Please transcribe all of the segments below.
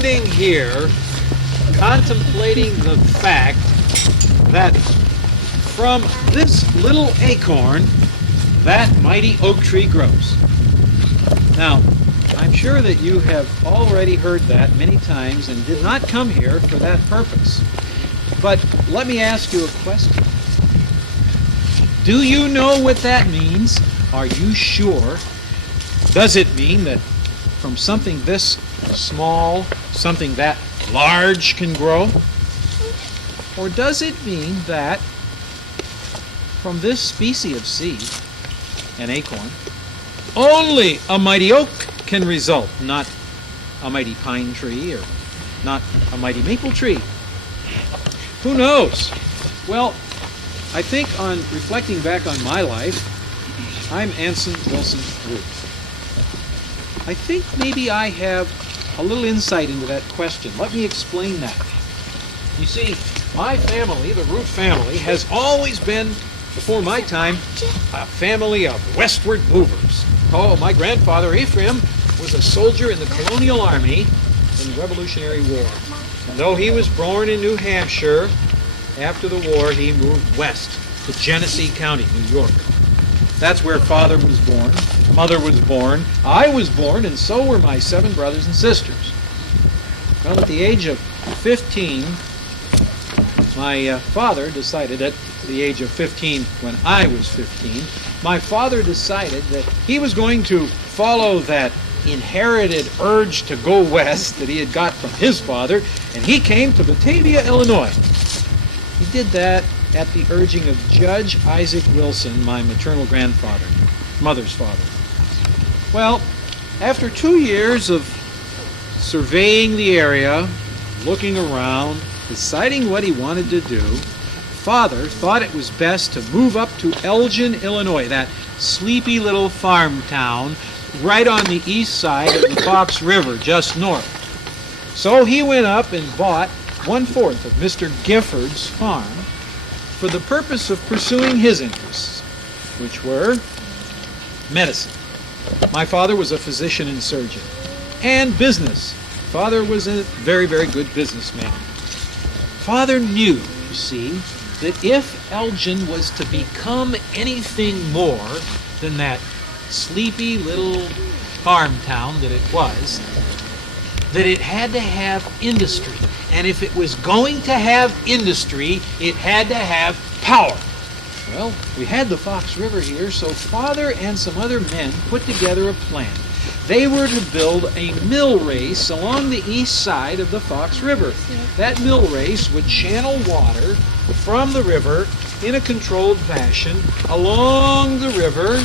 standing here contemplating the fact that from this little acorn, that mighty oak tree grows. Now, I'm sure that you have already heard that many times and did not come here for that purpose. But let me ask you a question. Do you know what that means? Are you sure? Does it mean that from something this small, something that large can grow? Or does it mean that from this species of seed, an acorn, only a mighty oak can result, not a mighty pine tree or not a mighty maple tree? Who knows? Well, I think on reflecting back on my life, I'm Anson Wilson Root. I think maybe I have a little insight into that question. Let me explain that. You see, my family, the Root family, has always been, before my time, a family of westward movers. Oh, my grandfather, Ephraim, was a soldier in the colonial army in the Revolutionary War. And though he was born in New Hampshire, after the war he moved west to Genesee County, New York. That's where Father was born, Mother was born, I was born, and so were my 7 brothers and sisters. Well, at the age of 15, my father decided, at the age of 15, when I was 15, my father decided that he was going to follow that inherited urge to go west that he had got from his father, and he came to Batavia, Illinois. He did that at the urging of Judge Isaac Wilson, my maternal grandfather, mother's father. Well, after 2 years of surveying the area, looking around, deciding what he wanted to do, Father thought it was best to move up to Elgin, Illinois, that sleepy little farm town right on the east side of the Fox River, just north. So he went up and bought 1/4 of Mr. Gifford's farm for the purpose of pursuing his interests, which were medicine. My father was a physician and surgeon, and business. Father was a very, very good businessman. Father knew, you see, that if Elgin was to become anything more than that sleepy little farm town that it was, that it had to have industry. And if it was going to have industry, it had to have power. Well, we had the Fox River here, so Father and some other men put together a plan. They were to build a mill race along the east side of the Fox River. That mill race would channel water from the river in a controlled fashion along the river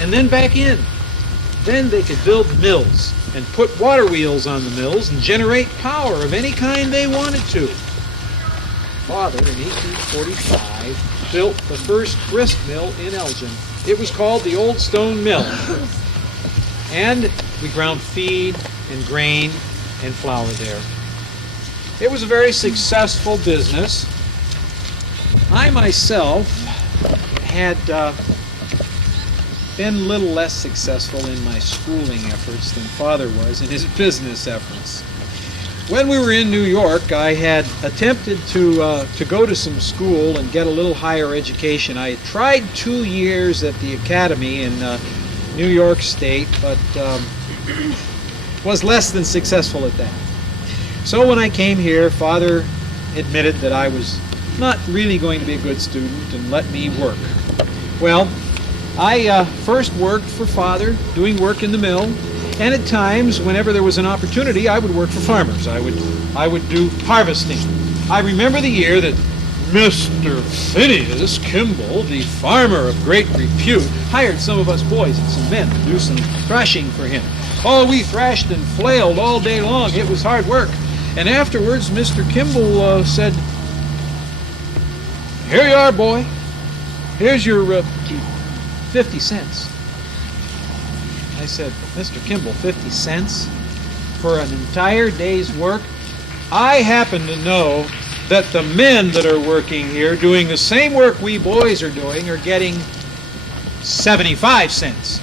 and then back in. Then they could build mills and put water wheels on the mills and generate power of any kind they wanted to. Father, in 1845, built the first grist mill in Elgin. It was called the Old Stone Mill. And we ground feed and grain and flour there. It was a very successful business. I myself had been a little less successful in my schooling efforts than Father was in his business efforts. When we were in New York, I had attempted to go to some school and get a little higher education. I had tried 2 years at the academy in New York State, but was less than successful at that. So when I came here, Father admitted that I was not really going to be a good student and let me work. Well, I first worked for Father, doing work in the mill, and at times, whenever there was an opportunity, I would work for farmers. I would do harvesting. I remember the year that Mr. Phineas Kimball, the farmer of great repute, hired some of us boys and some men to do some thrashing for him. Oh, we thrashed and flailed all day long. It was hard work. And afterwards, Mr. Kimball said, "Here you are, boy. Here's your 50 cents. I said, "Mr. Kimball, 50 cents for an entire day's work?" I happen to know that the men that are working here doing the same work we boys are doing are getting 75 cents.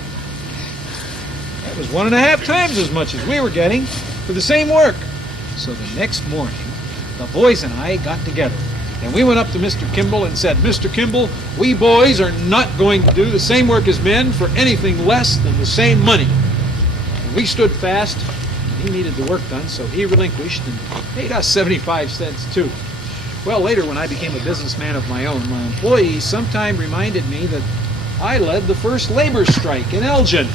That was 1.5 times as much as we were getting for the same work. So the next morning, the boys and I got together, and we went up to Mr. Kimball and said, "Mr. Kimball, we boys are not going to do the same work as men for anything less than the same money." And we stood fast. He needed the work done, so he relinquished and paid us 75 cents too. Well, later when I became a businessman of my own, my employees sometime reminded me that I led the first labor strike in Elgin.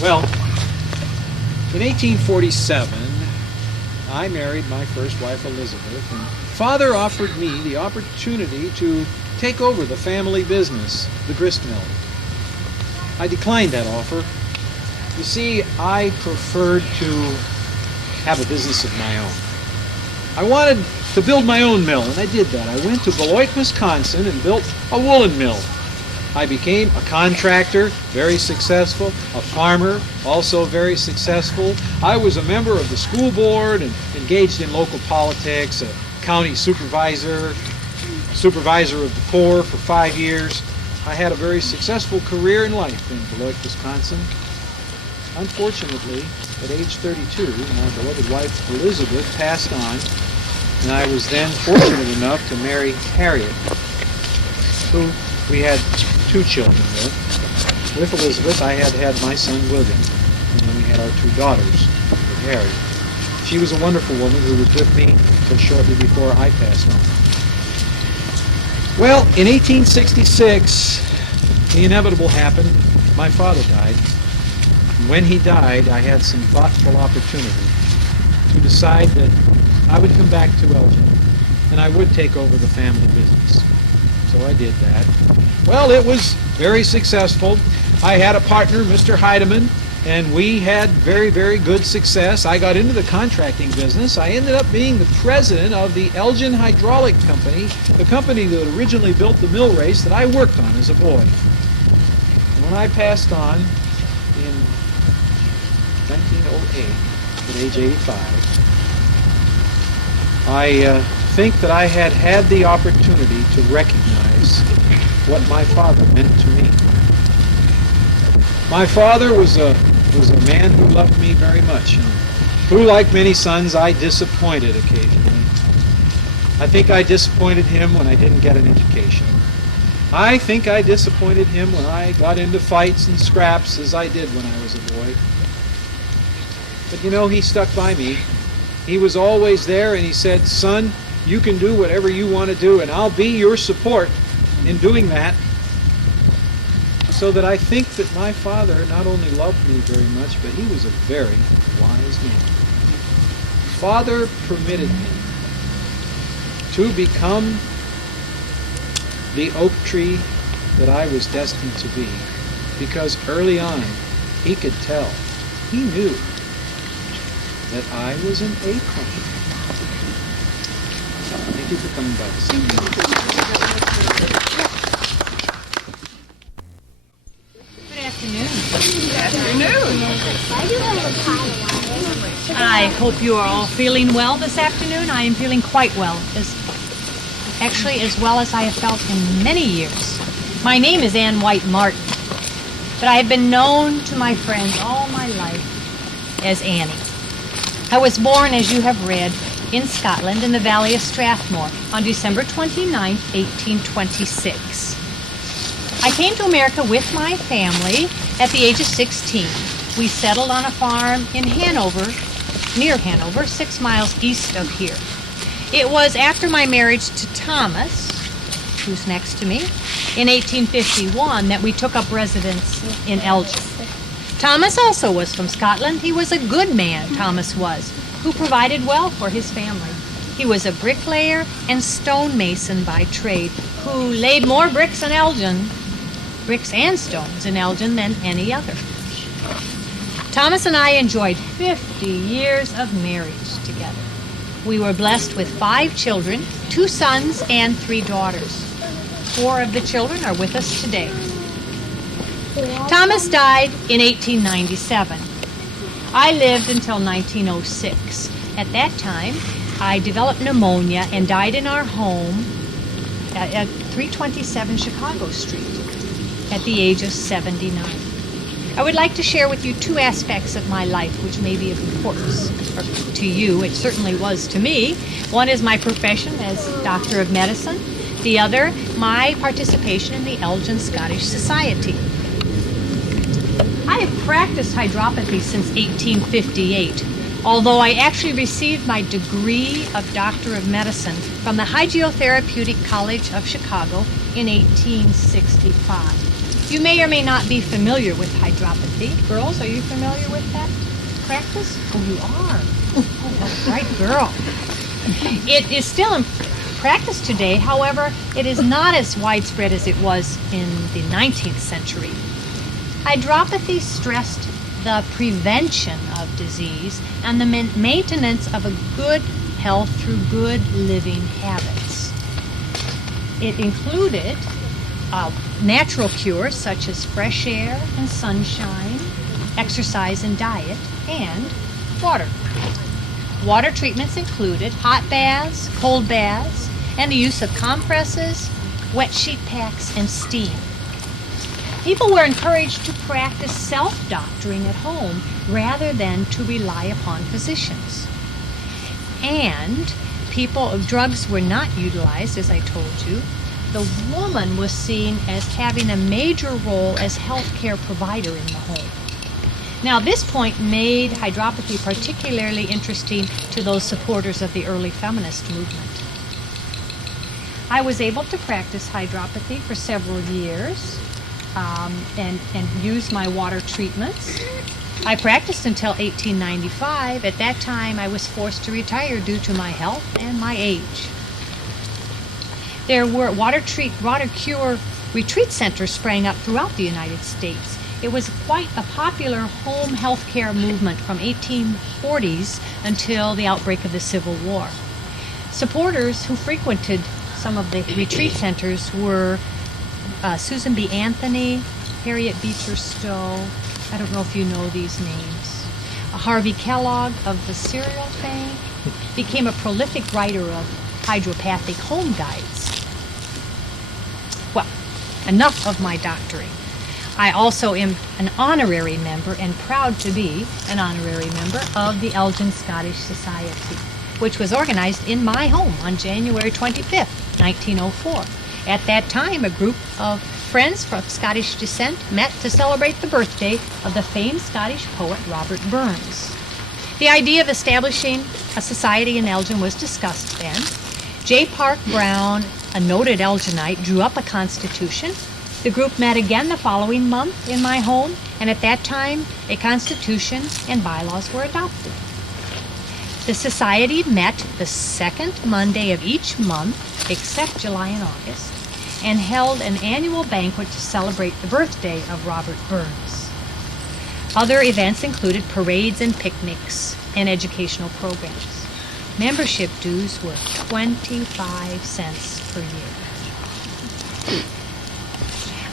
Well, in 1847, I married my first wife, Elizabeth, and Father offered me the opportunity to take over the family business, the grist mill. I declined that offer. You see, I preferred to have a business of my own. I wanted to build my own mill, and I did that. I went to Beloit, Wisconsin, and built a woolen mill. I became a contractor, very successful, a farmer, also very successful. I was a member of the school board and engaged in local politics, a county supervisor of the poor for 5 years. I had a very successful career in life in Beloit, Wisconsin. Unfortunately, at age 32, my beloved wife Elizabeth passed on, and I was then fortunate enough to marry Harriet, who we had 2 children with. With Elizabeth, I had had my son William, and then we had our 2 daughters with Harriet. She was a wonderful woman who was with me until shortly before I passed on. Well, in 1866, the inevitable happened. My father died. And when he died, I had some thoughtful opportunity to decide that I would come back to Elgin and I would take over the family business. So I did that. Well, it was very successful. I had a partner, Mr. Heidemann, and we had very, very good success. I got into the contracting business. I ended up being the president of the Elgin Hydraulic Company, the company that originally built the mill race that I worked on as a boy. And when I passed on in 1908, at age 85, I think that I had had the opportunity to recognize what my father meant to me. My father was a man who loved me very much, and who, like many sons, I disappointed occasionally. I think I disappointed him when I didn't get an education. I think I disappointed him when I got into fights and scraps as I did when I was a boy. But you know, he stuck by me. He was always there, and he said, "Son, you can do whatever you want to do, and I'll be your support in doing that." So that I think that my father not only loved me very much, but he was a very wise man. Father permitted me to become the oak tree that I was destined to be, because early on he could tell, he knew that I was an acorn. Thank you for coming by this evening. I hope you are all feeling well this afternoon. I am feeling quite well, as well as I have felt in many years. My name is Ann White Martin, but I have been known to my friends all my life as Annie. I was born, as you have read, in Scotland in the Valley of Strathmore on December 29, 1826. I came to America with my family at the age of 16. We settled on a farm in Hanover, near Hanover, 6 miles east of here. It was after my marriage to Thomas, who's next to me, in 1851 that we took up residence in Elgin. Thomas also was from Scotland. He was a good man, Thomas was, who provided well for his family. He was a bricklayer and stonemason by trade, who laid more bricks in Elgin, bricks and stones in Elgin, than any other. Thomas and I enjoyed 50 years of marriage together. We were blessed with 5 children, 2 sons and 3 daughters. 4 of the children are with us today. Thomas died in 1897. I lived until 1906. At that time, I developed pneumonia and died in our home at 327 Chicago Street at the age of 79. I would like to share with you two aspects of my life which may be of importance to you. It certainly was to me. One is my profession as Doctor of Medicine. The other, my participation in the Elgin Scottish Society. I have practiced hydropathy since 1858, although I actually received my degree of Doctor of Medicine from the Hygiotherapeutic College of Chicago in 1865. You may or may not be familiar with hydropathy. Girls, are you familiar with that practice? Oh, you are. Oh, that's right, girl. It is still in practice today. However, it is not as widespread as it was in the 19th century. Hydropathy stressed the prevention of disease and the maintenance of a good health through good living habits. It included natural cures such as fresh air and sunshine, exercise and diet, and water. Water treatments included hot baths, cold baths, and the use of compresses, wet sheet packs, and steam. People were encouraged to practice self-doctoring at home rather than to rely upon physicians. And drugs were not utilized, as I told you. The woman was seen as having a major role as healthcare provider in the home. Now, this point made hydropathy particularly interesting to those supporters of the early feminist movement. I was able to practice hydropathy for several years and use my water treatments. I practiced until 1895. At that time, I was forced to retire due to my health and my age. There were water cure retreat centers sprang up throughout the United States. It was quite a popular home health care movement from 1840s until the outbreak of the Civil War. Supporters who frequented some of the retreat centers were Susan B. Anthony, Harriet Beecher Stowe, I don't know if you know these names. Harvey Kellogg of the cereal fame became a prolific writer of hydropathic home guides. Well, enough of my doctoring. I also am an honorary member and proud to be an honorary member of the Elgin Scottish Society, which was organized in my home on January 25th, 1904. At that time, a group of friends from Scottish descent met to celebrate the birthday of the famed Scottish poet Robert Burns. The idea of establishing a society in Elgin was discussed then. J. Park Brown, a noted Elginite, drew up a constitution. The group met again the following month in my home, and at that time, a constitution and bylaws were adopted. The society met the second Monday of each month, except July and August, and held an annual banquet to celebrate the birthday of Robert Burns. Other events included parades and picnics and educational programs. Membership dues were 25 cents per year.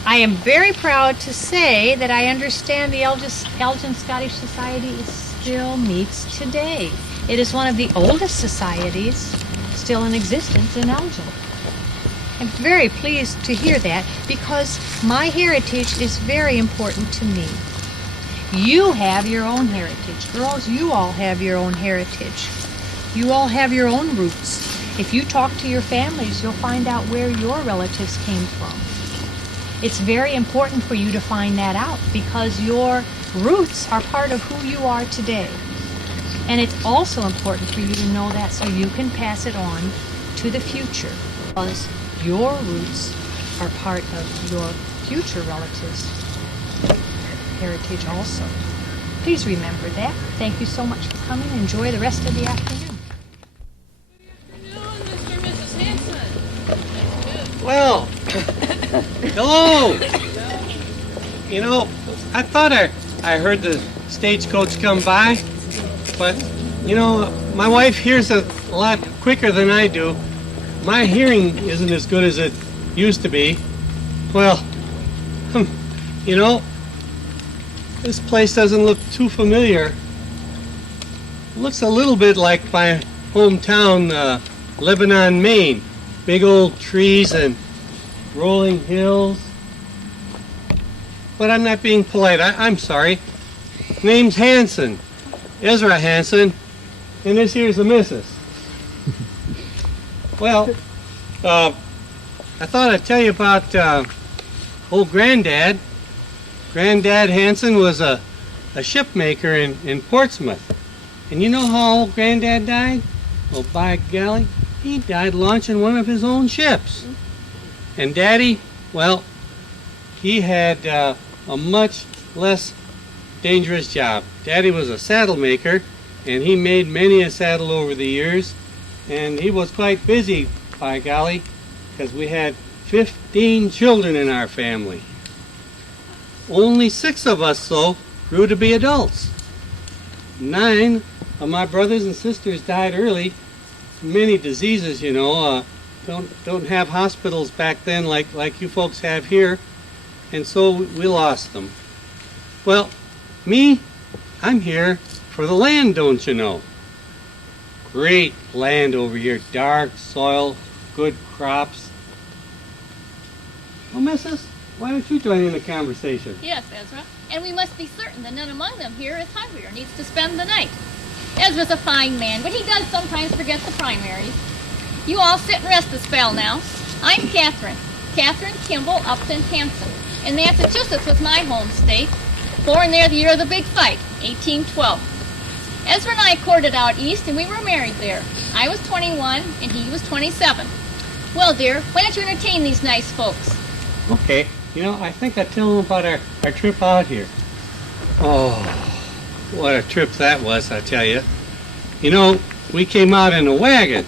I am very proud to say that I understand the Elgin Scottish Society still meets today. It is one of the oldest societies still in existence in Elgin. I'm very pleased to hear that because my heritage is very important to me. You have your own heritage. Girls, you all have your own heritage. You all have your own roots. If you talk to your families, you'll find out where your relatives came from. It's very important for you to find that out because your roots are part of who you are today. And it's also important for you to know that so you can pass it on to the future because your roots are part of your future relatives' heritage also. Please remember that. Thank you so much for coming. Enjoy the rest of the afternoon. Mr. and Mrs. Hanson. Well, hello. You know, I thought I heard the stagecoach come by, but, you know, my wife hears a lot quicker than I do. My hearing isn't as good as it used to be. Well, you know, this place doesn't look too familiar. It looks a little bit like my hometown, Lebanon, Maine. Big old trees and rolling hills. but I'm not being polite. I'm sorry. Name's Hanson, Ezra Hanson, and this here's the missus. Well, I thought I'd tell you about old Granddad. Granddad Hanson was a ship maker in Portsmouth. And you know how old Granddad died? Well, by golly, he died launching one of his own ships. And Daddy, well, he had a much less dangerous job. Daddy was a saddle maker, and he made many a saddle over the years. And he was quite busy, by golly, because we had 15 children in our family. Only 6 of us, though, grew to be adults. 9 of my brothers and sisters died early. Many diseases, you know, don't have hospitals back then like you folks have here, and so we lost them. Well, me, I'm here for the land, don't you know? Great land over here, dark soil, good crops. Well, missus, why don't you join in the conversation? Yes, Ezra. And we must be certain that none among them here is hungry or needs to spend the night. Ezra's a fine man, but he does sometimes forget the primaries. You all sit and rest a spell now. I'm Catherine Kimball Upton Hanson. And Massachusetts was my home state. Born there the year of the big fight, 1812. Ezra and I courted out east, and we were married there. I was 21, and he was 27. Well, dear, why don't you entertain these nice folks? Okay. You know, I think I'd tell them about our trip out here. Oh, what a trip that was, I tell you. You know, we came out in a wagon,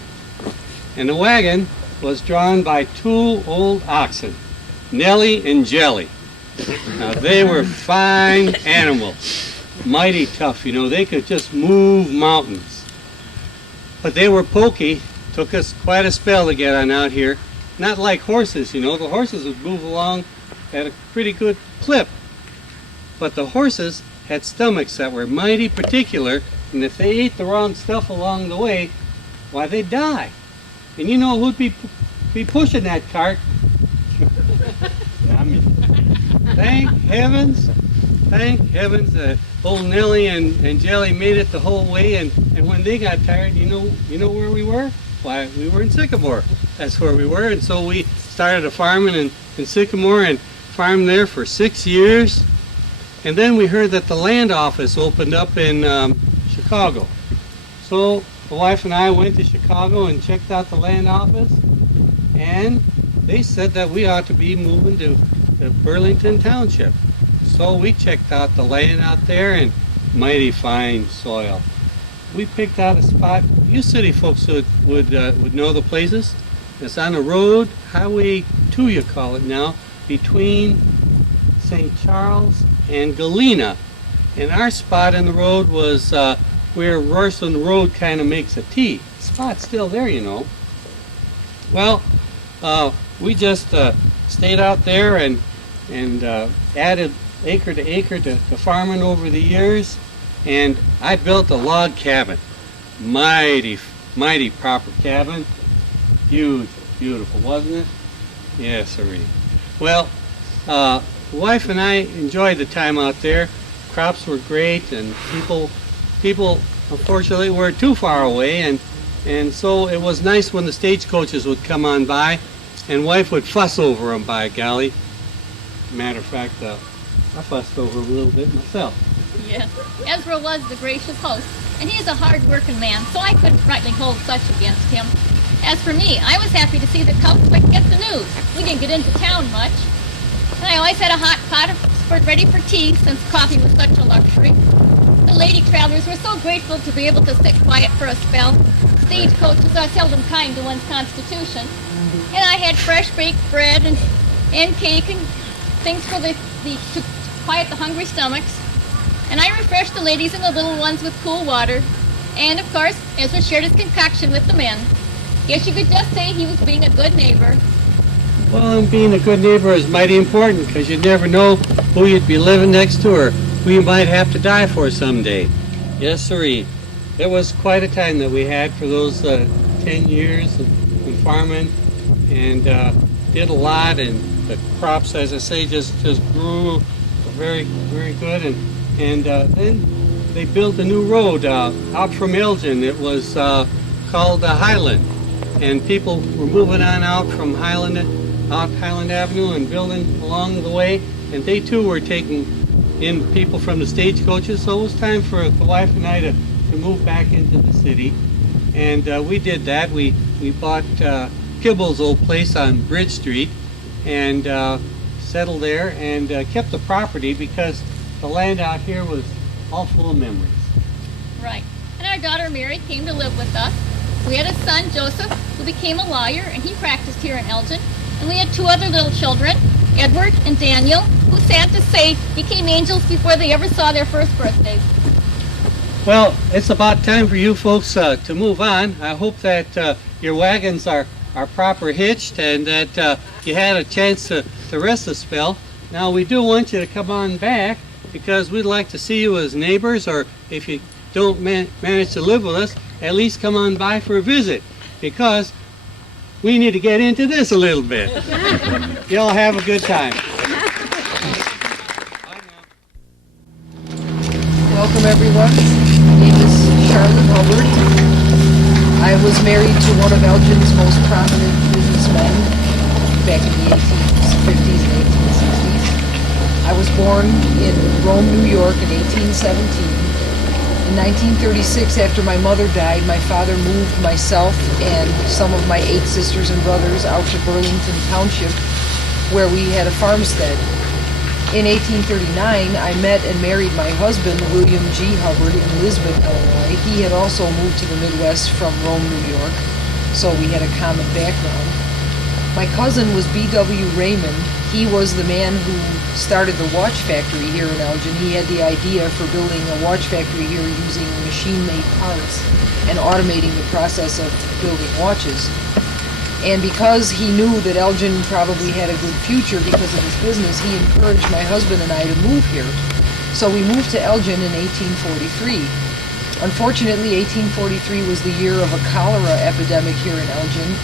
and the wagon was drawn by 2 old oxen, Nellie and Jelly. Now, they were fine animals. Mighty tough, you know, they could just move mountains. But they were pokey, took us quite a spell to get on out here. Not like horses, you know, the horses would move along at a pretty good clip. But the horses had stomachs that were mighty particular, and if they ate the wrong stuff along the way, why, they'd die. And you know who'd be pushing that cart? I mean, thank heavens old Nellie and Jelly made it the whole way, and when they got tired, you know where we were? Why, we were in Sycamore. That's where we were, and so we started a farming in Sycamore and farmed there for 6 years. And then we heard that the land office opened up in Chicago. So the wife and I went to Chicago and checked out the land office, and they said that we ought to be moving to Burlington Township. So we checked out the land out there, and mighty fine soil. We picked out a spot. You city folks would know the places. It's on the road, Highway 2 you call it now, between St. Charles and Galena. And our spot in the road was where Royston Road kind of makes a T. The spot's still there, you know. Well, we just stayed out there and added acre to acre to farming over the years, and I built a log cabin. Mighty proper cabin. Huge, beautiful, wasn't it? Yes, sirree. Well, the wife and I enjoyed the time out there. Crops were great, and people unfortunately weren't too far away, and so it was nice when the stagecoaches would come on by, and wife would fuss over them, by golly. Matter of fact, I fussed over them a little bit myself. Yes. Ezra was the gracious host, and he is a hard-working man, so I couldn't rightly hold such against him. As for me, I was happy to see the Cubs so I could get the news. We didn't get into town much. And I always had a hot pot ready for tea, since coffee was such a luxury. The lady travelers were so grateful to be able to sit quiet for a spell. Stagecoaches are seldom kind to one's constitution. And I had fresh baked bread and cake and things for to quiet the hungry stomachs. And I refreshed the ladies and the little ones with cool water. And of course, Ezra shared his concoction with the men. Guess you could just say he was being a good neighbor. Well, and being a good neighbor is mighty important, because you never know who you'd be living next to or who you might have to die for someday. Yes, sirree. It was quite a time that we had for those 10 years in farming, and did a lot, and the crops, as I say, just grew. The very, very good. And then they built a new road out from Elgin. It was called Highland. And people were moving on out from Highland Avenue and building along the way. And they too were taking in people from the stagecoaches. So it was time for the wife and I to move back into the city. And we did that. We bought Kibble's old place on Bridge Street and settled there and kept the property because the land out here was all full of memories. Right. And our daughter Mary came to live with us. We had a son, Joseph, who became a lawyer, and he practiced here in Elgin. And we had two other little children, Edward and Daniel, who, sad to say, became angels before they ever saw their first birthdays. Well, it's about time for you folks to move on. I hope that your wagons are proper hitched and that you had a chance to rest a spell. Now, we do want you to come on back because we'd like to see you as neighbors, or if you don't manage to live with us, at least come on by for a visit, because we need to get into this a little bit. Y'all have a good time. Welcome, everyone. My name is Charlotte Hubbard. I was married to one of Elgin's most prominent businessmen back in the 1850s and 1860s. I was born in Rome, New York in 1817. In 1936, after my mother died, my father moved myself and some of my 8 sisters and brothers out to Burlington Township, where we had a farmstead. In 1839, I met and married my husband, William G. Hubbard, in Lisbon, Illinois. He had also moved to the Midwest from Rome, New York, so we had a common background. My cousin was B.W. Raymond. He was the man who started the watch factory here in Elgin. He had the idea for building a watch factory here using machine-made parts and automating the process of building watches. And because he knew that Elgin probably had a good future because of his business, he encouraged my husband and I to move here. So we moved to Elgin in 1843. Unfortunately, 1843 was the year of a cholera epidemic here in Elgin,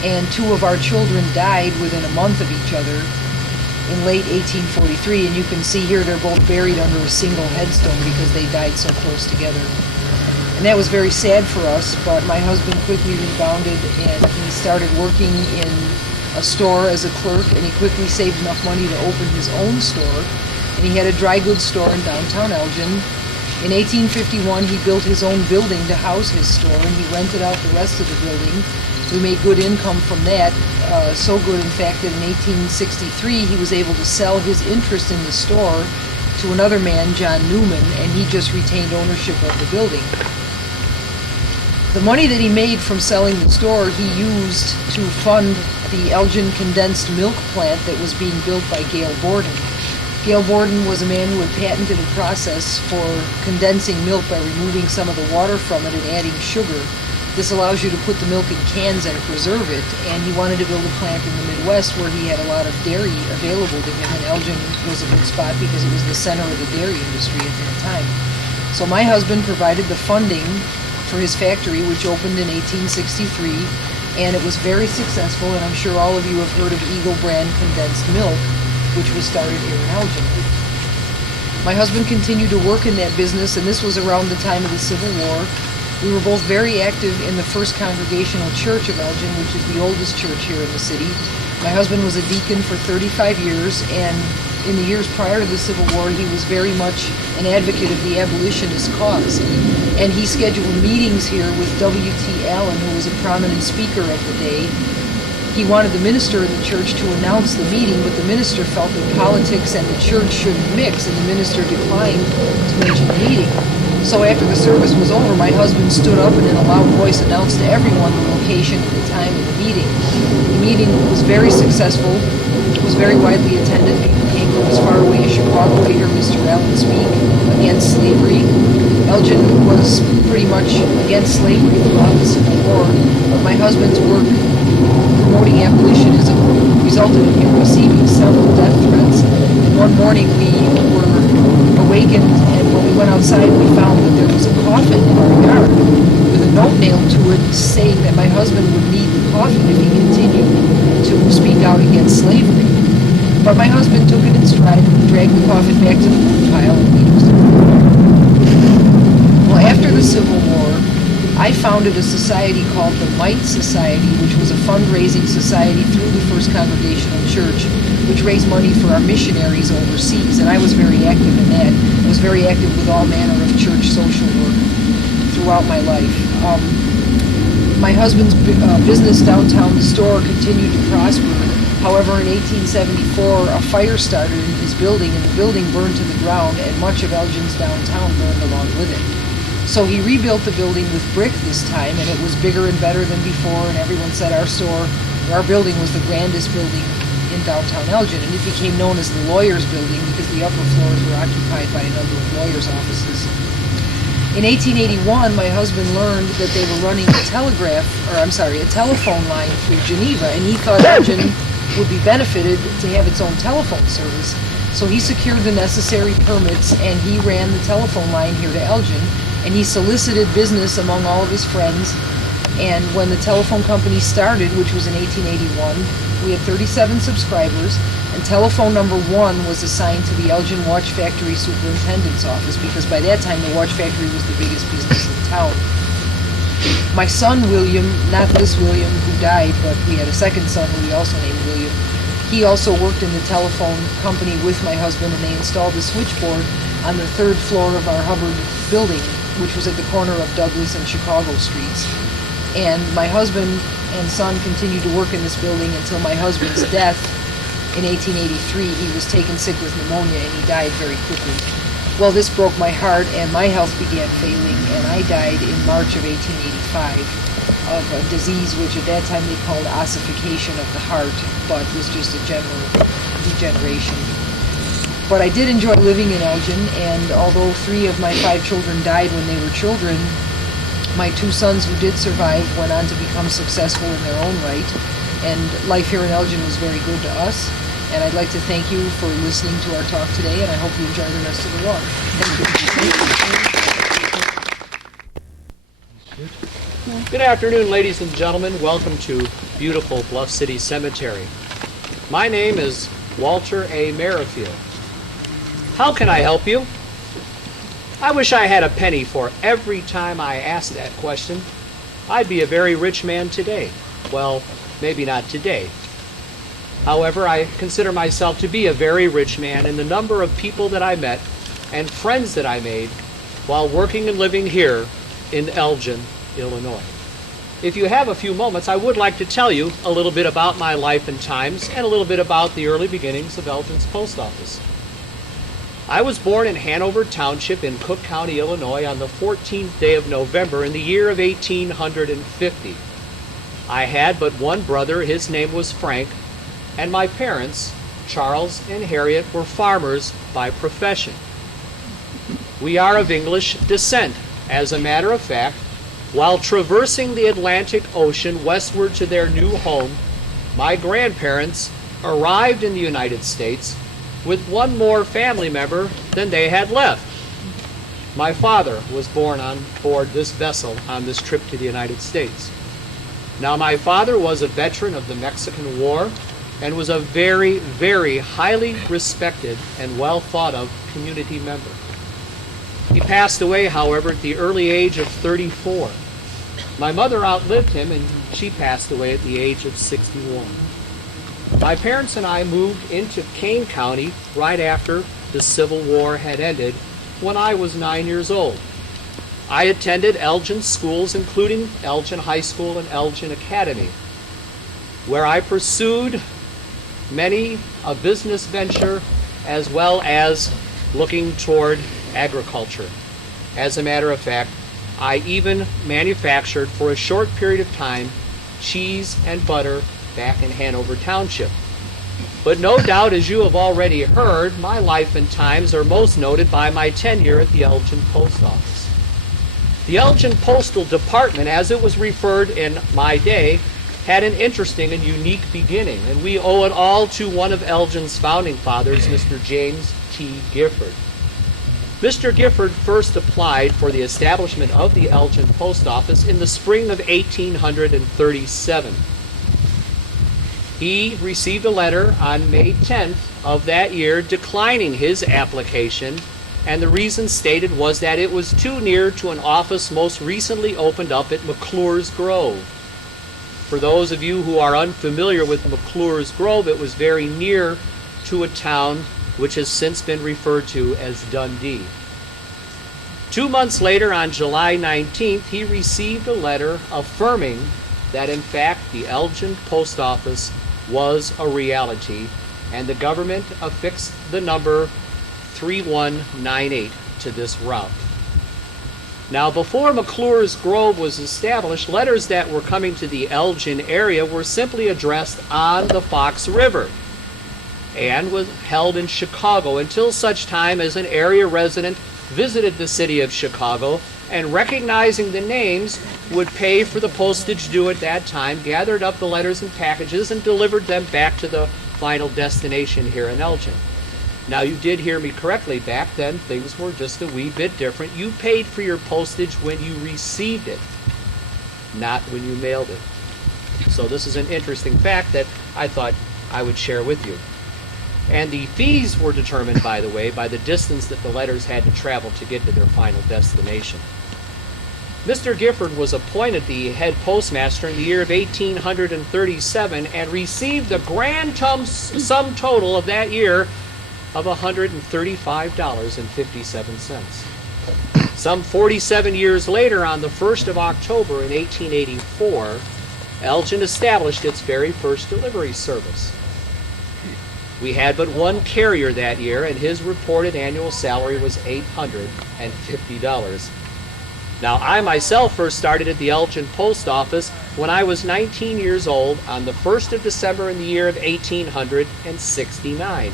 and 2 of our children died within a month of each other in late 1843, and you can see here they're both buried under a single headstone because they died so close together. And that was very sad for us, but my husband quickly rebounded and he started working in a store as a clerk, and he quickly saved enough money to open his own store, and he had a dry goods store in downtown Elgin. In 1851, he built his own building to house his store, and he rented out the rest of the building. We made good income from that, so good in fact that in 1863 he was able to sell his interest in the store to another man, John Newman, and he just retained ownership of the building. The money that he made from selling the store he used to fund the Elgin condensed milk plant that was being built by Gail Borden. Gail Borden was a man who had patented a process for condensing milk by removing some of the water from it and adding sugar. This allows you to put the milk in cans and preserve it, and he wanted to build a plant in the Midwest where he had a lot of dairy available to him, and Elgin was a good spot because it was the center of the dairy industry at that time. So my husband provided the funding for his factory, which opened in 1863, and it was very successful, and I'm sure all of you have heard of Eagle Brand Condensed Milk, which was started here in Elgin. My husband continued to work in that business, and this was around the time of the Civil War. We were both very active in the First Congregational Church of Elgin, which is the oldest church here in the city. My husband was a deacon for 35 years, and in the years prior to the Civil War, he was very much an advocate of the abolitionist cause. And he scheduled meetings here with W.T. Allen, who was a prominent speaker of the day. He wanted the minister in the church to announce the meeting, but the minister felt that politics and the church shouldn't mix, and the minister declined to mention the meeting. So after the service was over, my husband stood up and in a loud voice announced to everyone the location and the time of the meeting. The meeting was very successful. It was very widely attended. People came from as far away as Chicago to hear Mr. Allen speak against slavery. Elgin was pretty much against slavery throughout the Civil War, but my husband's work promoting abolitionism resulted in him receiving several death threats. And one morning we were awakened, and when we went outside we found that there was a coffin in our yard with a note nailed to it saying that my husband would need the coffin if he continued to speak out against slavery. But my husband took it in stride. drag the coffin back to the woodpile and leave us. Well, after the Civil War, I founded a society called the Mite Society, which was a fundraising society through the First Congregational Church, which raised money for our missionaries overseas, and I was very active in that. I was very active with all manner of church social work throughout my life. My husband's business downtown, the store, continued to prosper. However, in 1874, a fire started in his building, and the building burned to the ground, and much of Elgin's downtown burned along with it. So he rebuilt the building with brick this time, and it was bigger and better than before, and everyone said our building was the grandest building in downtown Elgin, and it became known as the Lawyers Building because the upper floors were occupied by a number of lawyers' offices. In 1881, my husband learned that they were running a telephone line through Geneva, and he thought Elgin would be benefited to have its own telephone service. So he secured the necessary permits, and he ran the telephone line here to Elgin, and he solicited business among all of his friends. And when the telephone company started, which was in 1881, we had 37 subscribers, and telephone number 1 was assigned to the Elgin Watch Factory Superintendent's office, because by that time the watch factory was the biggest business in town. My son William, not this William who died, but we had a second son who we also named William, he also worked in the telephone company with my husband, and they installed the switchboard on the 3rd floor of our Hubbard building, which was at the corner of Douglas and Chicago streets. And my husband and son continued to work in this building until my husband's death in 1883. He was taken sick with pneumonia, and he died very quickly. Well, this broke my heart, and my health began failing, and I died in March of 1885 of a disease which at that time they called ossification of the heart, but was just a general degeneration. But I did enjoy living in Elgin, and although 3 of my 5 children died when they were children, my 2 sons who did survive went on to become successful in their own right, and life here in Elgin was very good to us. And I'd like to thank you for listening to our talk today, and I hope you enjoy the rest of the walk. Thank you. Good afternoon, ladies and gentlemen. Welcome to beautiful Bluff City Cemetery. My name is Walter A. Merrifield. How can I help you? I wish I had a penny for every time I asked that question. I'd be a very rich man today. Well, maybe not today. However, I consider myself to be a very rich man in the number of people that I met and friends that I made while working and living here in Elgin, Illinois. If you have a few moments, I would like to tell you a little bit about my life and times and a little bit about the early beginnings of Elgin's post office. I was born in Hanover Township in Cook County, Illinois on the 14th day of November in the year of 1850. I had but one brother. His name was Frank, and my parents, Charles and Harriet, were farmers by profession. We are of English descent. As a matter of fact, while traversing the Atlantic Ocean westward to their new home, my grandparents arrived in the United States with one more family member than they had left. My father was born on board this vessel on this trip to the United States. Now, my father was a veteran of the Mexican War and was a very, very highly respected and well thought of community member. He passed away, however, at the early age of 34. My mother outlived him, and she passed away at the age of 61. My parents and I moved into Kane County right after the Civil War had ended when I was 9 years old. I attended Elgin schools, including Elgin High School and Elgin Academy, where I pursued many a business venture as well as looking toward agriculture. As a matter of fact, I even manufactured for a short period of time cheese and butter back in Hanover Township. But no doubt, as you have already heard, my life and times are most noted by my tenure at the Elgin Post Office. The Elgin Postal Department, as it was referred in my day, had an interesting and unique beginning, and we owe it all to one of Elgin's founding fathers, Mr. James T. Gifford. Mr. Gifford first applied for the establishment of the Elgin Post Office in the spring of 1837. He received a letter on May 10th of that year declining his application, and the reason stated was that it was too near to an office most recently opened up at McClure's Grove. For those of you who are unfamiliar with McClure's Grove, it was very near to a town which has since been referred to as Dundee. 2 months later, on July 19th, he received a letter affirming that in fact the Elgin Post Office was a reality, and the government affixed the number 3198 to this route. Now, before McClure's Grove was established, letters that were coming to the Elgin area were simply addressed on the Fox River and was held in Chicago until such time as an area resident visited the city of Chicago and, recognizing the names, would pay for the postage due at that time, gathered up the letters and packages, and delivered them back to the final destination here in Elgin. Now, you did hear me correctly. Back then, things were just a wee bit different. You paid for your postage when you received it, not when you mailed it. So this is an interesting fact that I thought I would share with you. And the fees were determined, by the way, by the distance that the letters had to travel to get to their final destination. Mr. Gifford was appointed the head postmaster in the year of 1837 and received the grand sum total of that year of $135.57. Some 47 years later, on the 1st of October in 1884, Elgin established its very first delivery service. We had but one carrier that year, and his reported annual salary was $850. Now, I myself first started at the Elgin Post Office when I was 19 years old on the 1st of December in the year of 1869.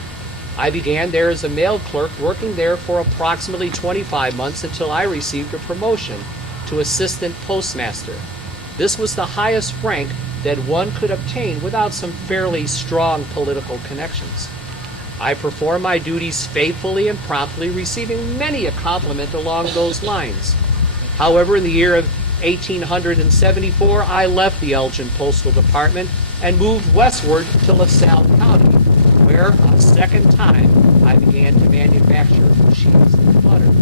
I began there as a mail clerk, working there for approximately 25 months until I received a promotion to assistant postmaster. This was the highest rank that one could obtain without some fairly strong political connections. I performed my duties faithfully and promptly, receiving many a compliment along those lines. However, in the year of 1874, I left the Elgin Postal Department and moved westward to LaSalle County, where a second time I began to manufacture cheese and butter.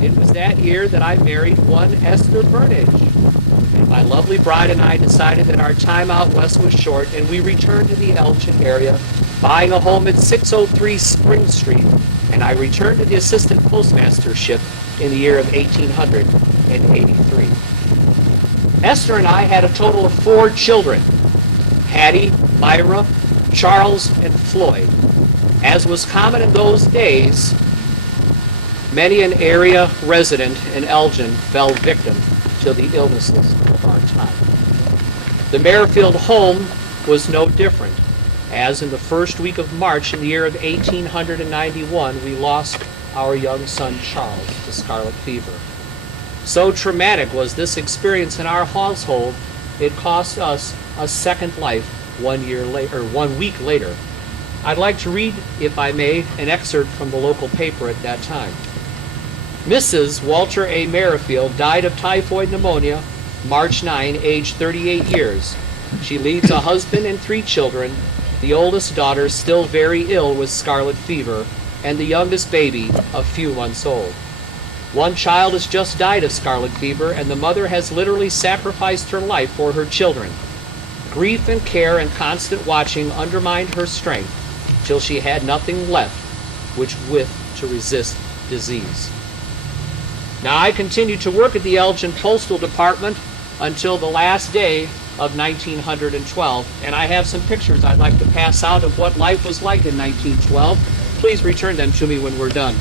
It was that year that I married one Esther Burnage. And my lovely bride and I decided that our time out west was short, and we returned to the Elgin area, buying a home at 603 Spring Street, and I returned to the assistant postmastership in the year of 1883. Esther and I had a total of 4 children: Hattie, Myra, Charles, and Floyd. As was common in those days, many an area resident in Elgin fell victim to the illnesses of our time. The Merrifield home was no different, as in the first week of March in the year of 1891, we lost our young son Charles to scarlet fever. So traumatic was this experience in our household, it cost us a second life 1 week later. I'd like to read, if I may, an excerpt from the local paper at that time. Mrs. Walter A. Merrifield died of typhoid pneumonia March 9, aged 38 years. She leaves a husband and 3 children, the oldest daughter still very ill with scarlet fever, and the youngest baby a few months old. One child has just died of scarlet fever, and the mother has literally sacrificed her life for her children. Grief and care and constant watching undermined her strength till she had nothing left with to resist disease. Now, I continued to work at the Elgin Postal Department until the last day of 1912, and I have some pictures I'd like to pass out of what life was like in 1912. Please return them to me when we're done.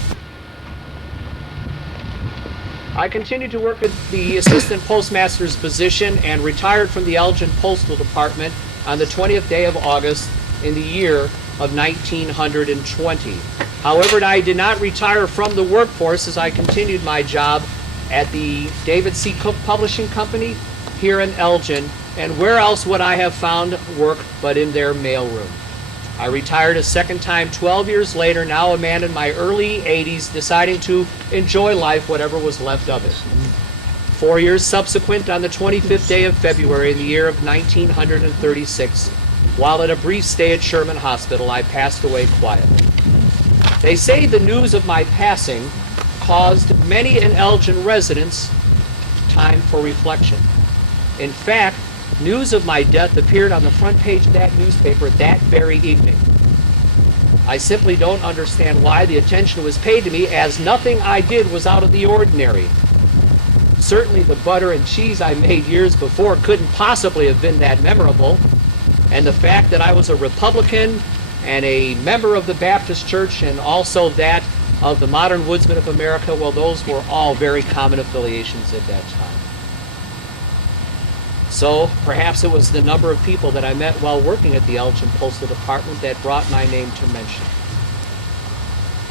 I continued to work at the assistant postmaster's position and retired from the Elgin Postal Department on the 20th day of August in the year of 1920. However, I did not retire from the workforce, as I continued my job at the David C. Cook Publishing Company here in Elgin, and where else would I have found work but in their mailroom? I retired a second time 12 years later, now a man in my early 80s, deciding to enjoy life, whatever was left of it. 4 years subsequent, on the 25th day of February in the year of 1936, while at a brief stay at Sherman Hospital, I passed away quietly. They say the news of my passing caused many an Elgin residents time for reflection. In fact, news of my death appeared on the front page of that newspaper that very evening. I simply don't understand why the attention was paid to me, as nothing I did was out of the ordinary. Certainly the butter and cheese I made years before couldn't possibly have been that memorable, and the fact that I was a Republican and a member of the Baptist Church and also that of the Modern Woodsmen of America, well, those were all very common affiliations at that time. So perhaps it was the number of people that I met while working at the Elgin Postal Department that brought my name to mention.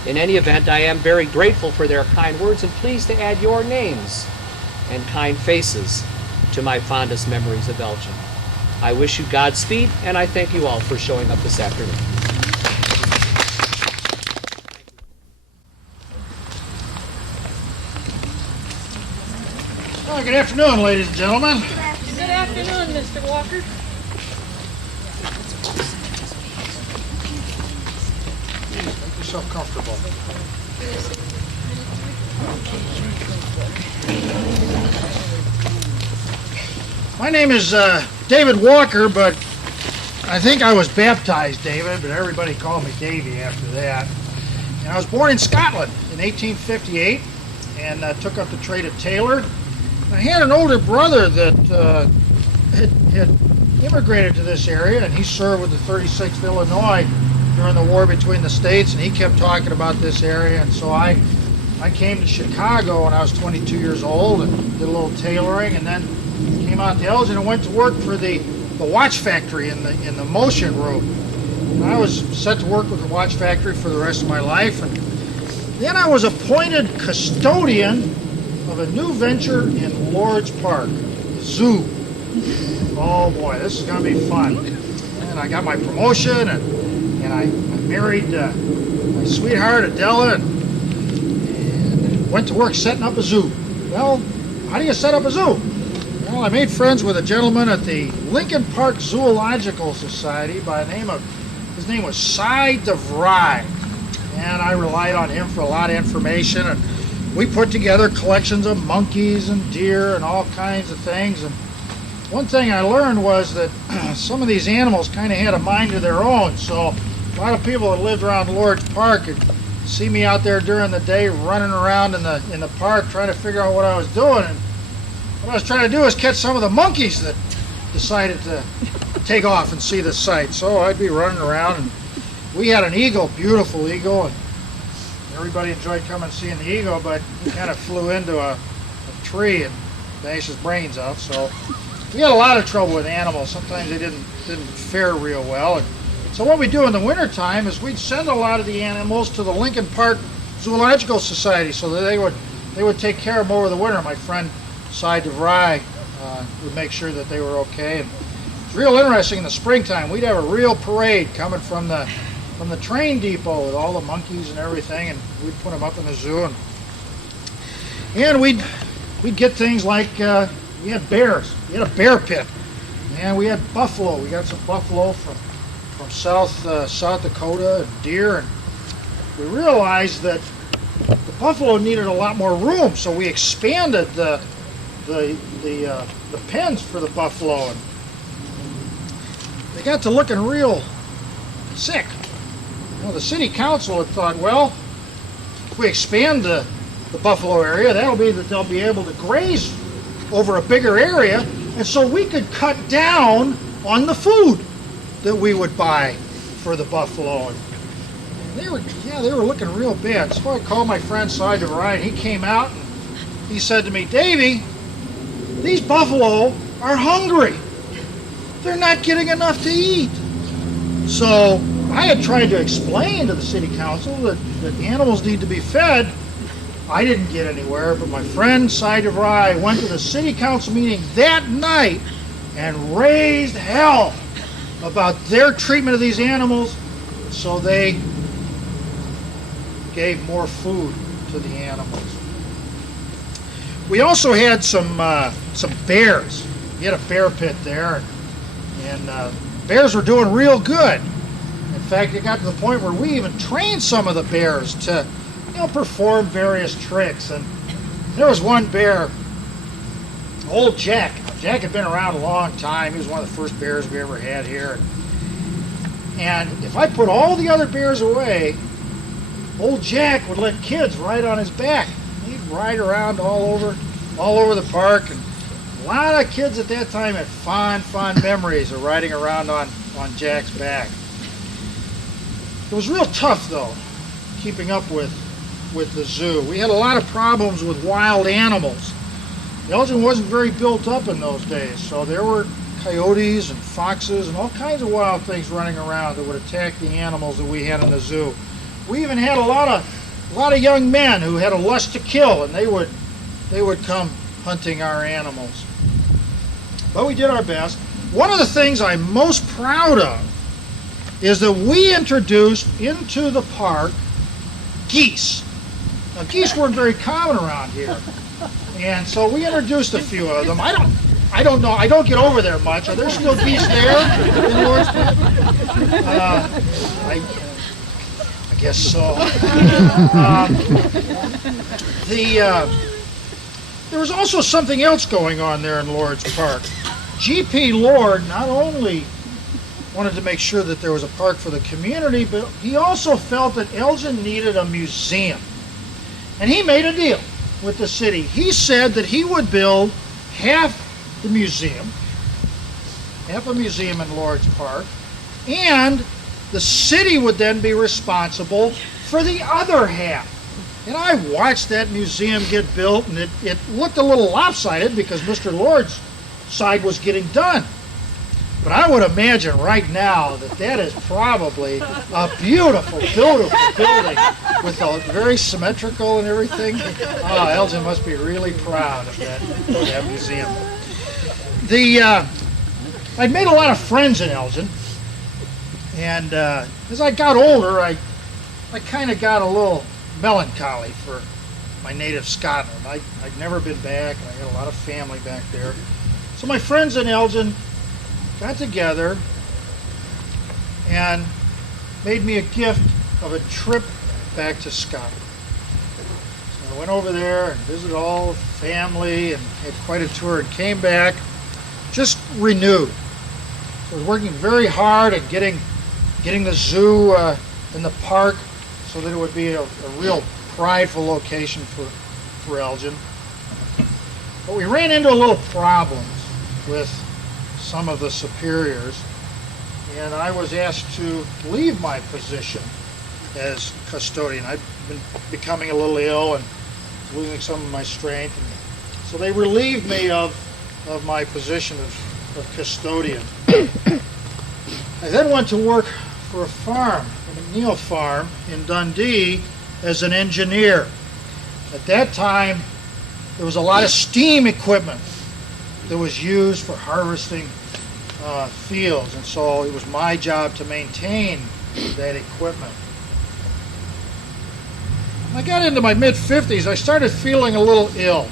In any event, I am very grateful for their kind words and pleased to add your names and kind faces to my fondest memories of Elgin. I wish you Godspeed, and I thank you all for showing up this afternoon. Well, good afternoon, ladies and gentlemen. Good afternoon, Mr. Walker. Make yourself comfortable. My name is David Walker, but I think I was baptized David, but everybody called me Davy after that. And I was born in Scotland in 1858 and took up the trade of tailor. I had an older brother that had immigrated to this area, and he served with the 36th Illinois during the war between the states, and he kept talking about this area. And so I came to Chicago when I was 22 years old and did a little tailoring, and then came out to Elgin and went to work for the watch factory in the motion room. And I was set to work with the watch factory for the rest of my life, and then I was appointed custodian of a new venture in Lord's Park, zoo. Oh boy, this is going to be fun. And I got my promotion, and I married my sweetheart Adela, and went to work setting up a zoo. Well, how do you set up a zoo? Well, I made friends with a gentleman at the Lincoln Park Zoological Society by the name of, his name was Cy DeVry, and I relied on him for a lot of information, and we put together collections of monkeys and deer and all kinds of things. And one thing I learned was that some of these animals kind of had a mind of their own. So a lot of people that lived around Lord's Park could see me out there during the day running around in the park trying to figure out what I was doing. And what I was trying to do was catch some of the monkeys that decided to take off and see the sight. So I'd be running around, and we had an eagle, beautiful eagle, and everybody enjoyed coming and seeing the eagle, but he kind of flew into a tree and bashed his brains out. So we had a lot of trouble with animals. Sometimes they didn't fare real well. And so what we do in the wintertime is we'd send a lot of the animals to the Lincoln Park Zoological Society so that they would take care of them over the winter. My friend Cy DeVry would make sure that they were okay. And it's real interesting in the springtime. We'd have a real parade coming from the train depot with all the monkeys and everything, and we'd put them up in the zoo, and we'd get things like we had bears. We had a bear pit, and we had buffalo. We got some buffalo from South Dakota, and deer, and we realized that the buffalo needed a lot more room, so we expanded the pens for the buffalo, and they got to looking real sick. Well, the city council had thought, well, if we expand the buffalo area, that'll be that they'll be able to graze over a bigger area, and so we could cut down on the food that we would buy for the buffalo. And they were looking real bad. So I called my friend Cy DeVry, and he came out and he said to me, Davy, these buffalo are hungry. They're not getting enough to eat. So I had tried to explain to the city council that animals need to be fed. I didn't get anywhere, but my friend Cy DeVry went to the city council meeting that night and raised hell about their treatment of these animals, so they gave more food to the animals. We also had some bears. We had a bear pit there, and bears were doing real good. In fact, it got to the point where we even trained some of the bears to, perform various tricks. And there was one bear, old Jack. Jack had been around a long time. He was one of the first bears we ever had here. And if I put all the other bears away, old Jack would let kids ride on his back. He'd ride around all over the park, and a lot of kids at that time had fond memories of riding around on Jack's back. It was real tough, though, keeping up with the zoo. We had a lot of problems with wild animals. Elgin wasn't very built up in those days, so there were coyotes and foxes and all kinds of wild things running around that would attack the animals that we had in the zoo. We even had a lot of young men who had a lust to kill, and they would come hunting our animals. But we did our best. One of the things I'm most proud of is that we introduced into the park geese. Now, geese weren't very common around here, and so we introduced a few of them. I don't know. I don't get over there much. Are there still geese there in Lawrenceburg? I guess so. There was also something else going on there in Lord's Park. G.P. Lord not only wanted to make sure that there was a park for the community, but he also felt that Elgin needed a museum. And he made a deal with the city. He said that he would build half a museum in Lord's Park, and the city would then be responsible for the other half. And I watched that museum get built, and it looked a little lopsided because Mr. Lord's side was getting done. But I would imagine right now that is probably a beautiful building with a very symmetrical and everything. Oh, Elgin must be really proud of that museum. I'd made a lot of friends in Elgin, and as I got older, I kind of got a little melancholy for my native Scotland. I'd never been back, and I had a lot of family back there. So my friends in Elgin got together and made me a gift of a trip back to Scotland. So I went over there and visited all the family and had quite a tour, and came back just renewed. So I was working very hard at getting the zoo in the park so that it would be a real prideful location for Elgin. But we ran into a little problems with some of the superiors, and I was asked to leave my position as custodian. I'd been becoming a little ill and losing some of my strength, and so they relieved me of my position of custodian. I then went to work for a farm, the McNeil Farm in Dundee, as an engineer. At that time, there was a lot of steam equipment that was used for harvesting fields, and so it was my job to maintain that equipment. When I got into my mid-50s, I started feeling a little ill.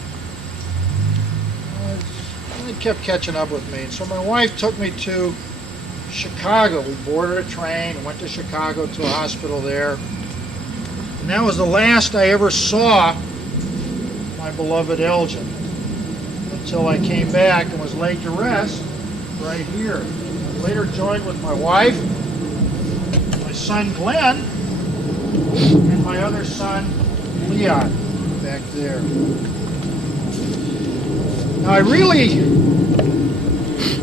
It kept catching up with me, and so my wife took me to Chicago. We boarded a train and went to Chicago to a hospital there, and that was the last I ever saw my beloved Elgin until I came back and was laid to rest right here. I later joined with my wife, my son Glenn, and my other son Leon back there. Now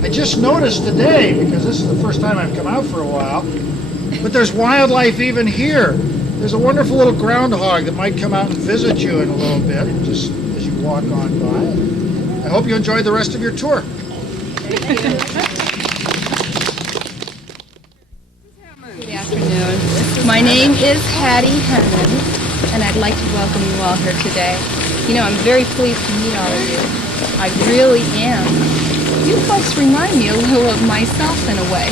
I just noticed today, because this is the first time I've come out for a while, but there's wildlife even here. There's a wonderful little groundhog that might come out and visit you in a little bit, just as you walk on by. I hope you enjoyed the rest of your tour. Good afternoon. My name is Hattie Henman, and I'd like to welcome you all here today. You know, I'm very pleased to meet all of you. I really am. You folks remind me a little of myself in a way.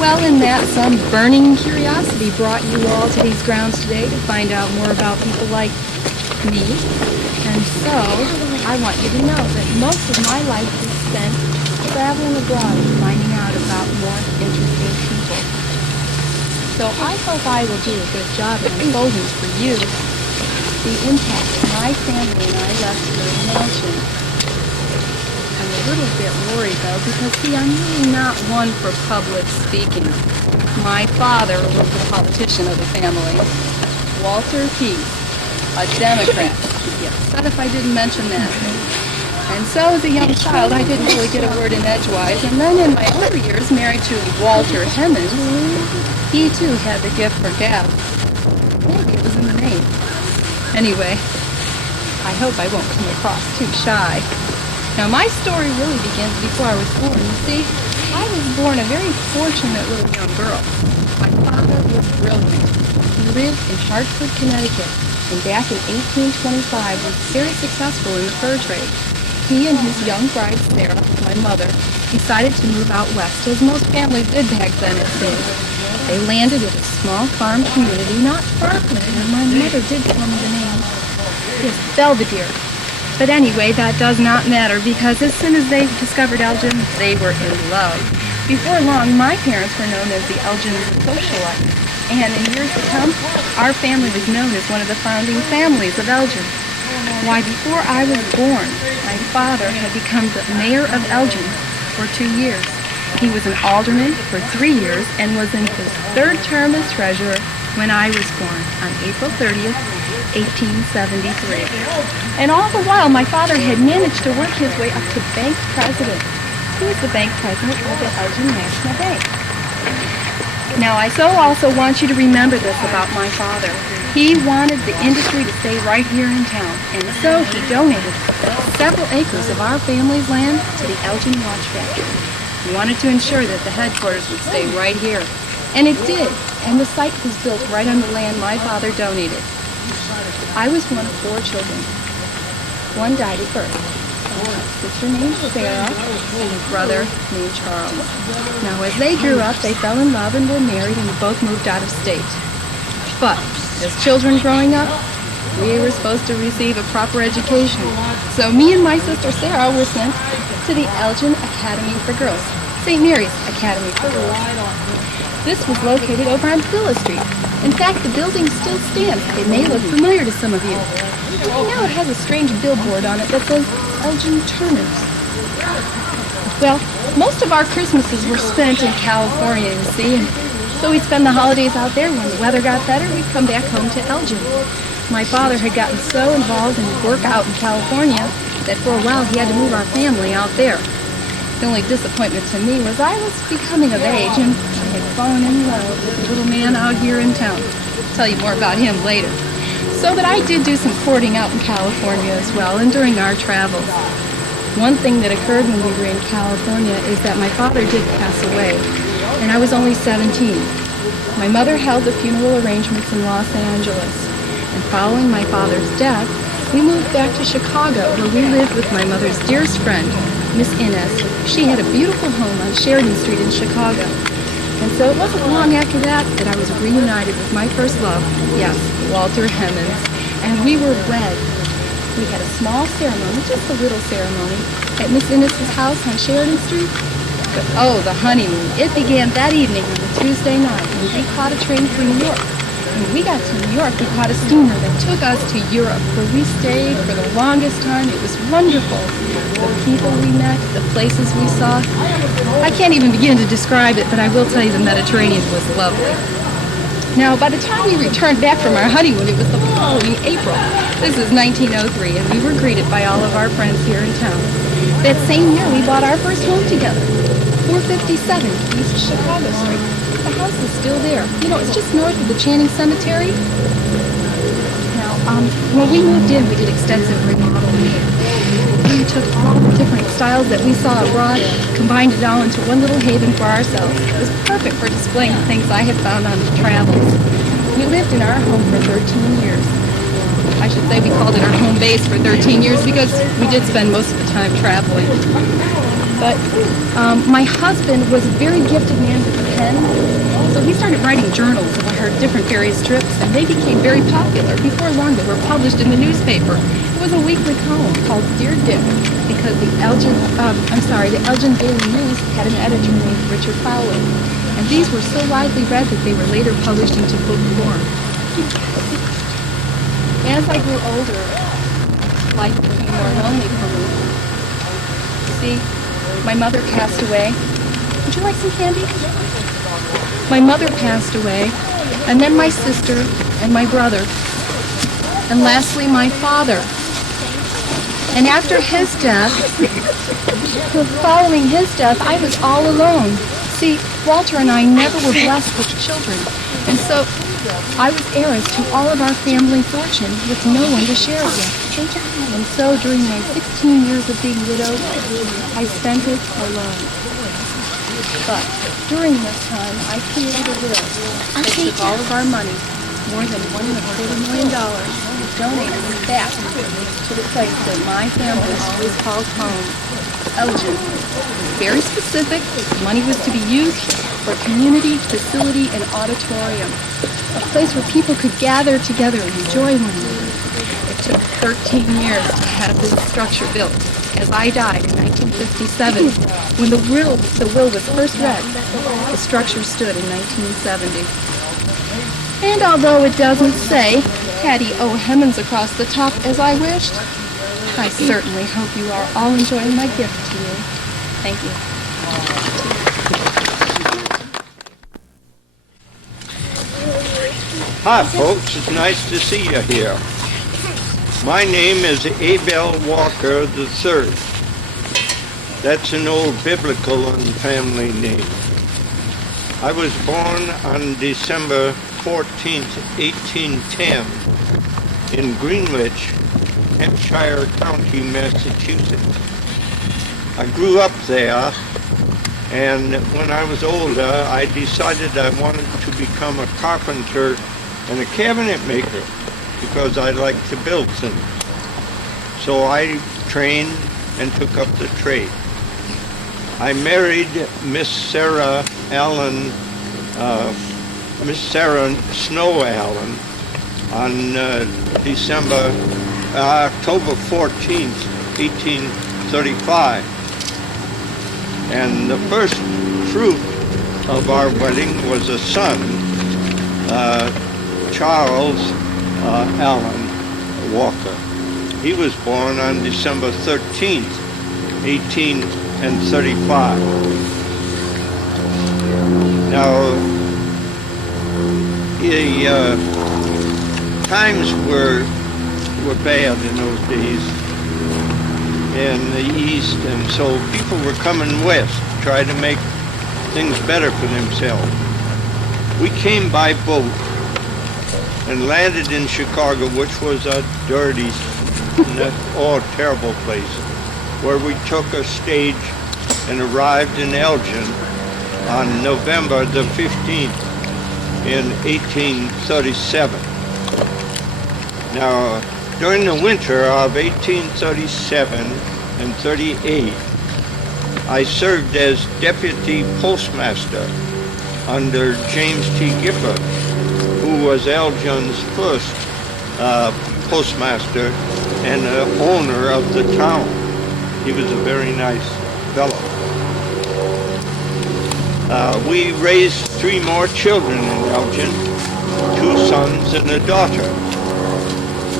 Well, in that some burning curiosity brought you all to these grounds today to find out more about people like me. And so, I want you to know that most of my life is spent traveling abroad and finding out about want interesting people. So I hope I will do a good job in unfolding for you the impact my family and I left here in Elgin. I'm a little bit worried though, because see, I'm really not one for public speaking. My father was the politician of the family, Walter Pease, a Democrat. He'd be upset if I didn't mention that. And so as a young child, I didn't really get a word in edgewise. And then in my older years, married to Walter Hemmons, he too had the gift for gab. Maybe it was in the name. Anyway, I hope I won't come across too shy. Now my story really begins before I was born. You see, I was born a very fortunate little young girl. My father was brilliant. He lived in Hartford, Connecticut, and back in 1825 was very successful in the fur trade. He and his young bride, Sarah, my mother, decided to move out west, as most families did back then, it seemed. They landed at a small farm community not far from here. My mother did tell me the name. Yes, Belvedere. But anyway, that does not matter, because as soon as they discovered Elgin, they were in love. Before long, my parents were known as the Elgin socialites. And in years to come, our family was known as one of the founding families of Elgin. Why, before I was born, my father had become the mayor of Elgin for 2 years. He was an alderman for 3 years and was in his third term as treasurer when I was born on April 30th, 1873. And all the while, my father had managed to work his way up to bank president. He was the bank president of the Elgin National Bank. Now, I also want you to remember this about my father. He wanted the industry to stay right here in town, and so he donated several acres of our family's land to the Elgin Watch Factory. He wanted to ensure that the headquarters would stay right here. And it did, and the site was built right on the land my father donated. I was one of 4 children. One died at birth. A sister named Sarah and a brother named Charles. Now, as they grew up, they fell in love and were married, and both moved out of state. But as children growing up, we were supposed to receive a proper education. So me and my sister Sarah were sent to the Elgin Academy for Girls, St. Mary's Academy for Girls. This was located over on Phyllis Street. In fact, the building still stands. It may look familiar to some of you. Right now it has a strange billboard on it that says Elgin Turners. Well, most of our Christmases were spent in California, you see, and so we'd spend the holidays out there. When the weather got better, we'd come back home to Elgin. My father had gotten so involved in work out in California that for a while he had to move our family out there. The only disappointment to me was I was becoming of age and I had fallen in love with a little man out here in town. I'll tell you more about him later. So, but I did do some courting out in California as well, and during our travels. One thing that occurred when we were in California is that my father did pass away, and I was only 17. My mother held the funeral arrangements in Los Angeles, and following my father's death, we moved back to Chicago, where we lived with my mother's dearest friend, Miss Inez. She had a beautiful home on Sheridan Street in Chicago. And so it wasn't long after that I was reunited with my first love, yes, Walter Hemmons, and we were wed. We had a small ceremony, just a little ceremony, at Miss Inez's house on Sheridan Street. But oh, the honeymoon, it began that evening on a Tuesday night, and we caught a train for New York. When we got to New York, we caught a steamer that took us to Europe, where we stayed for the longest time. It was wonderful. The people we met, the places we saw. I can't even begin to describe it, but I will tell you the Mediterranean was lovely. Now, by the time we returned back from our honeymoon, it was the following April. This is 1903, and we were greeted by all of our friends here in town. That same year, we bought our first home together, 457 East Chicago Street. The house is still there. You know, it's just north of the Channing Cemetery. Now, when we moved in, we did extensive remodeling. We took all the different styles that we saw abroad, combined it all into one little haven for ourselves. It was perfect for displaying the things I had found on the travels. We lived in our home for 13 years. I should say we called it our home base for 13 years because we did spend most of the time traveling. But my husband was a very gifted man with a pen. So he started writing journals of our different various trips, and they became very popular. Before long, they were published in the newspaper. It was a weekly column called Dear Dick, because the Elgin Daily News had an editor named Richard Fowler. And these were so widely read that they were later published into book form. As I grew older, life became more lonely for me. See, my mother passed away. Would you like some candy? My mother passed away, and then my sister and my brother, and lastly my father. And after his death, following his death, I was all alone. See, Walter and I never were blessed with children, and so I was heiress to all of our family fortune with no one to share it with. And so during my 16 years of being widowed, I spent it alone. But during this time, I created a will that took all of our money, more than $1.25 million, and donated it back to the place that my family always called home, Elgin. Very specific, the money was to be used for community, facility, and auditorium, a place where people could gather together and enjoy one another. It took 13 years to have this structure built, as I died in 1957. When the will was first read, the structure stood in 1970. And although it doesn't say Hattie O. Hemmons across the top as I wished, I certainly hope you are all enjoying my gift to you. Thank you. Hi, folks. It's nice to see you here. My name is Abel Walker III. That's an old biblical and family name. I was born on December 14th, 1810 in Greenwich, Hampshire County, Massachusetts. I grew up there, and when I was older, I decided I wanted to become a carpenter and a cabinet maker because I like to build things. So I trained and took up the trade. I married Miss Sarah Snow Allen on October 14th, 1835. And the first fruit of our wedding was a son, Charles Allen Walker. He was born on December 13th, 1835. Now, the times were bad in those days in the East, and so people were coming west to try to make things better for themselves. We came by boat and landed in Chicago, which was a dirty, terrible place, where we took a stage and arrived in Elgin on November the 15th in 1837. Now, during the winter of 1837 and 38, I served as deputy postmaster under James T. Gifford, who was Elgin's first postmaster and owner of the town. He was a very nice fellow. We raised 3 more children in Elgin, 2 sons and a daughter.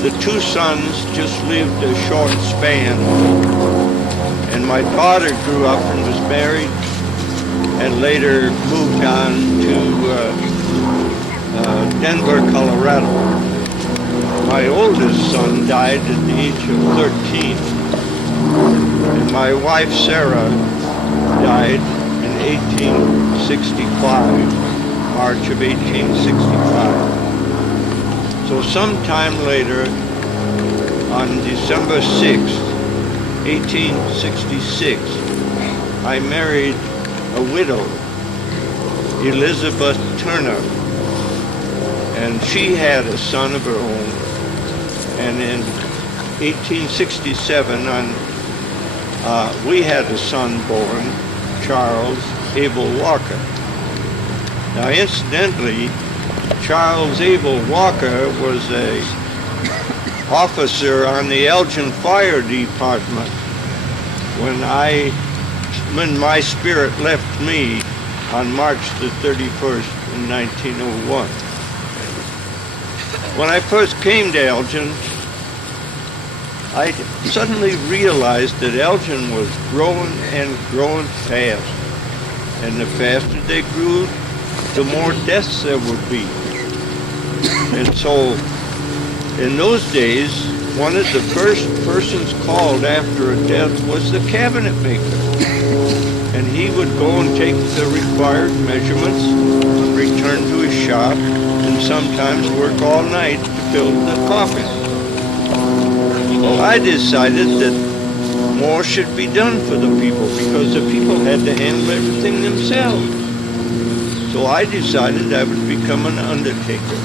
The 2 sons just lived a short span, and my daughter grew up and was married and later moved on to Denver, Colorado. My oldest son died at the age of 13, and my wife Sarah died in 1865, March of 1865. So sometime later, on December 6th, 1866, I married a widow, Elizabeth Turner, and she had a son of her own. And in 1867, we had a son born, Charles Abel Walker. Now, incidentally, Charles Abel Walker was a officer on the Elgin Fire Department when my spirit left me on March the 31st in 1901. When I first came to Elgin, I suddenly realized that Elgin was growing and growing fast. And the faster they grew, the more deaths there would be. And so, in those days, one of the first persons called after a death was the cabinet maker. And he would go and take the required measurements, return to his shop, and sometimes work all night to build the coffin. Well, I decided that more should be done for the people because the people had to handle everything themselves. So I decided I would become an undertaker.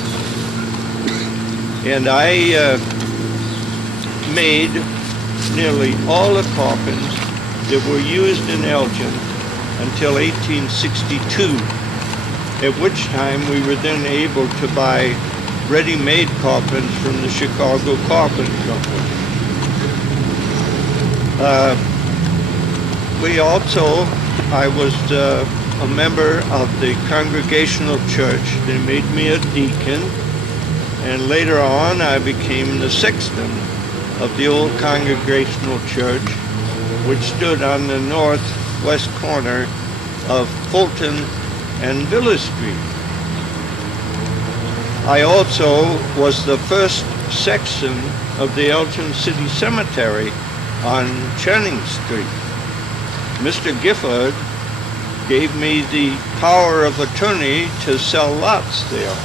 And I made nearly all the coffins that were used in Elgin until 1862, at which time we were then able to buy ready-made coffins from the Chicago Coffin Company. I was a member of the Congregational Church. They made me a deacon, and later on I became the sexton of the old Congregational Church, which stood on the northwest corner of Fulton and Villa Street. I also was the first sexton of the Elgin City Cemetery on Channing Street. Mr. Gifford gave me the power of attorney to sell lots there.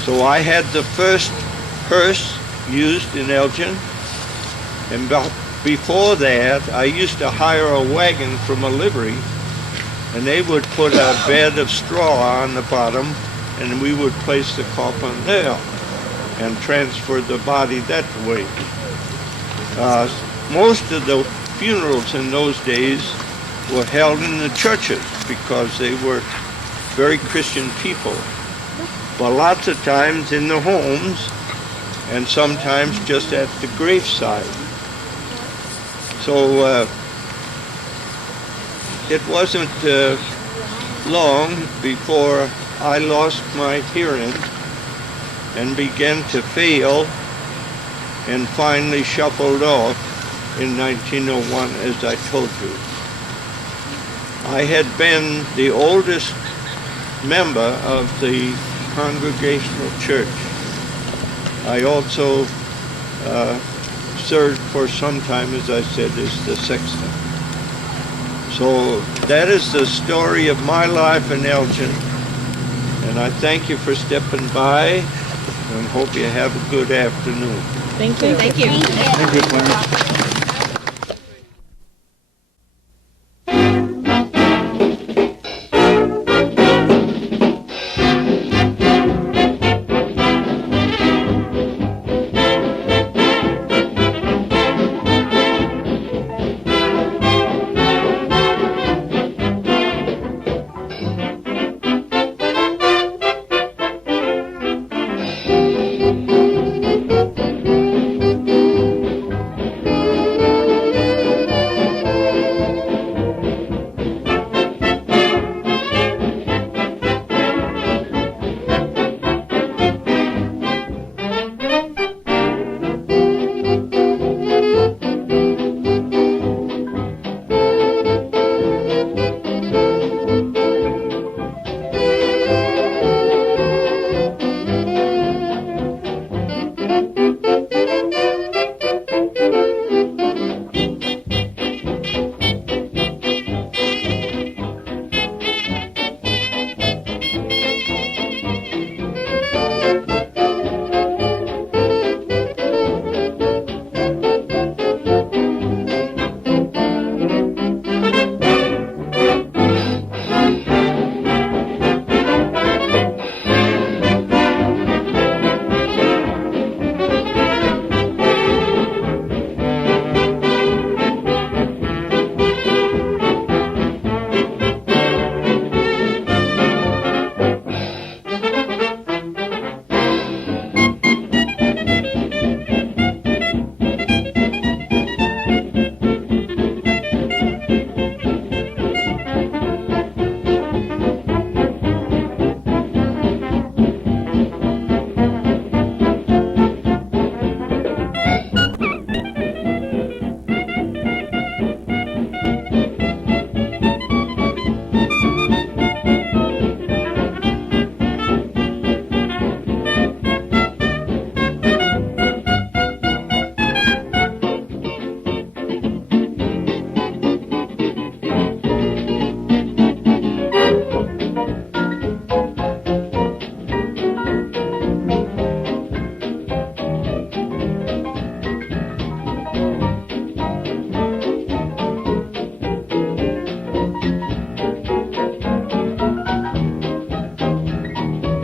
So I had the first hearse used in Elgin, and before that I used to hire a wagon from a livery, and they would put a bed of straw on the bottom, and we would place the coffin there and transfer the body that way. Most of the funerals in those days were held in the churches because they were very Christian people, but lots of times in the homes and sometimes just at the graveside. So it wasn't long before I lost my hearing and began to fail and finally shuffled off in 1901, as I told you. I had been the oldest member of the Congregational Church. I also served for some time, as I said, as the sexton. So that is the story of my life in Elgin, and I thank you for stepping by and hope you have a good afternoon. Thank you. Thank you. Thank you, Clarence.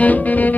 Thank you.